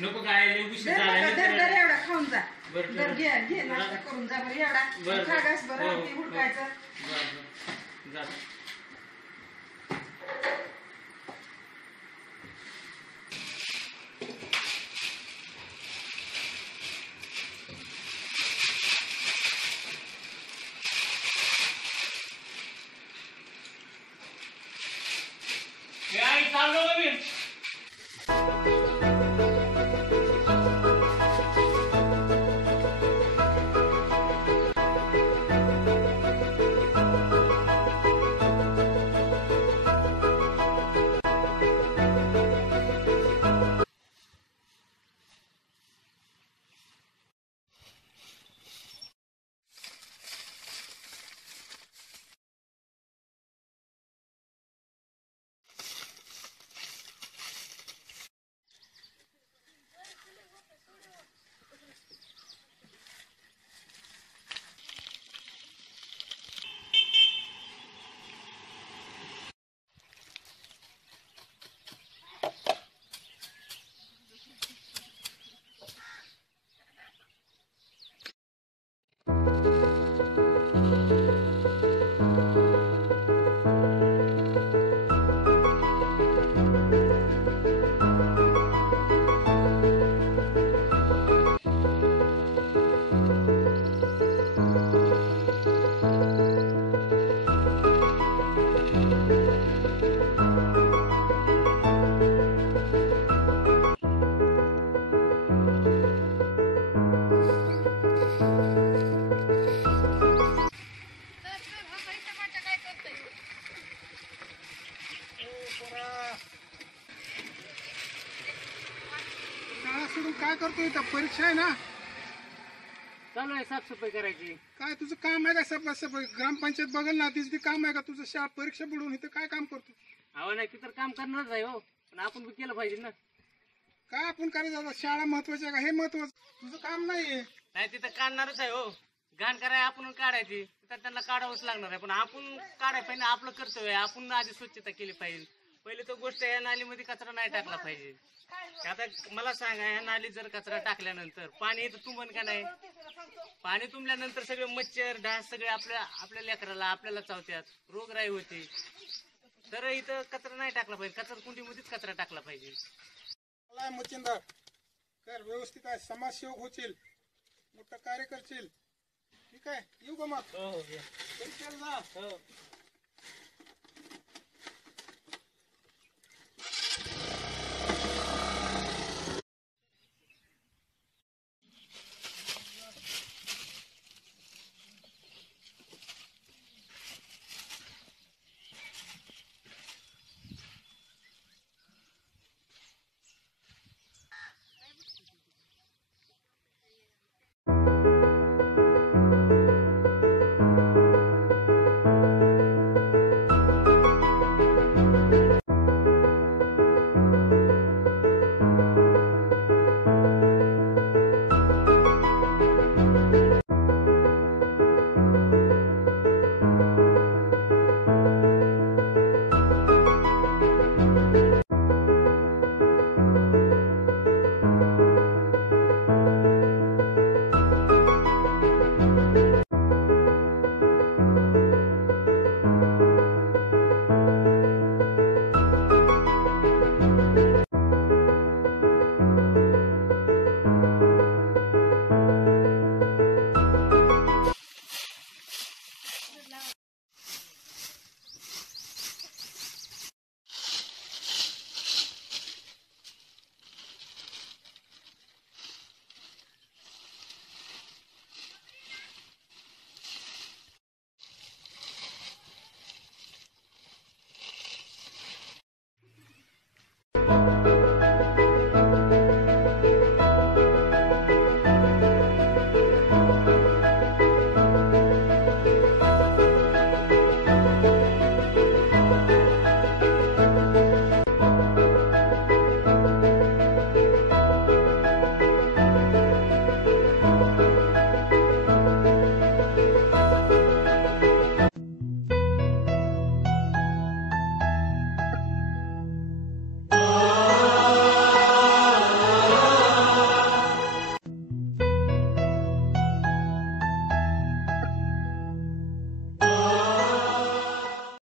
नको काय लय उशीर दर झाला बघा, दर दर एवढा खाऊन जा. बरं, दर बरं. घे घे नाश्ता करून जा बरं एवढा. बरं. खा घास बरं हो, ते हो. हुडकायचं. बरं जा आई चाललो मी शाळा सोडून काय करतोय इथं? परीक्षा आहे ना? चालू आहे साफसफाई करायची. काय तुझं काम आहे का? सफाई ग्रामपंचायत बघल ना, तिथे काम आहे का तुझं? शाळा परीक्षा बुडवून इथं काय काम करतो? हवं नाही की तर काम करणारच आहे हो, पण आपण बी केलं पाहिजे ना. काय आपण करायचं आता? शाळा महत्वाची आहे का? हे महत्वाचं तुझं काम नाहीये. नाही तिथं काढणारच आहे हो. घाण कराय आपण काढायची तर त्यांना काढावंच लागणार आहे, पण आपण काढाय पाहिजे. आपलं कर्तव्य आहे, आपण आधी स्वच्छता केली पाहिजे. पहिली तर गोष्ट या नालीमध्ये कचरा नाही टाकला पाहिजे. आता मला सांगा, ह्या नालीत जर कचरा टाकल्यानंतर पाणी इथं तुंबन का नाही? पाणी तुंबल्यानंतर सगळे मच्छर डास सगळे आपल्या लेकराला आपल्याला चावत्यात, रोगराई होते. तर इथं कचरा नाही टाकला पाहिजे, कचरा कुंडीमध्येच कचरा टाकला पाहिजे. मला मचिंदर कर, व्यवस्थित आहे, समाजसेवक होशील, मोठं कार्य करशील. ठीक आहे, येऊ का मग? हो हो परीक्षेला जा. हो.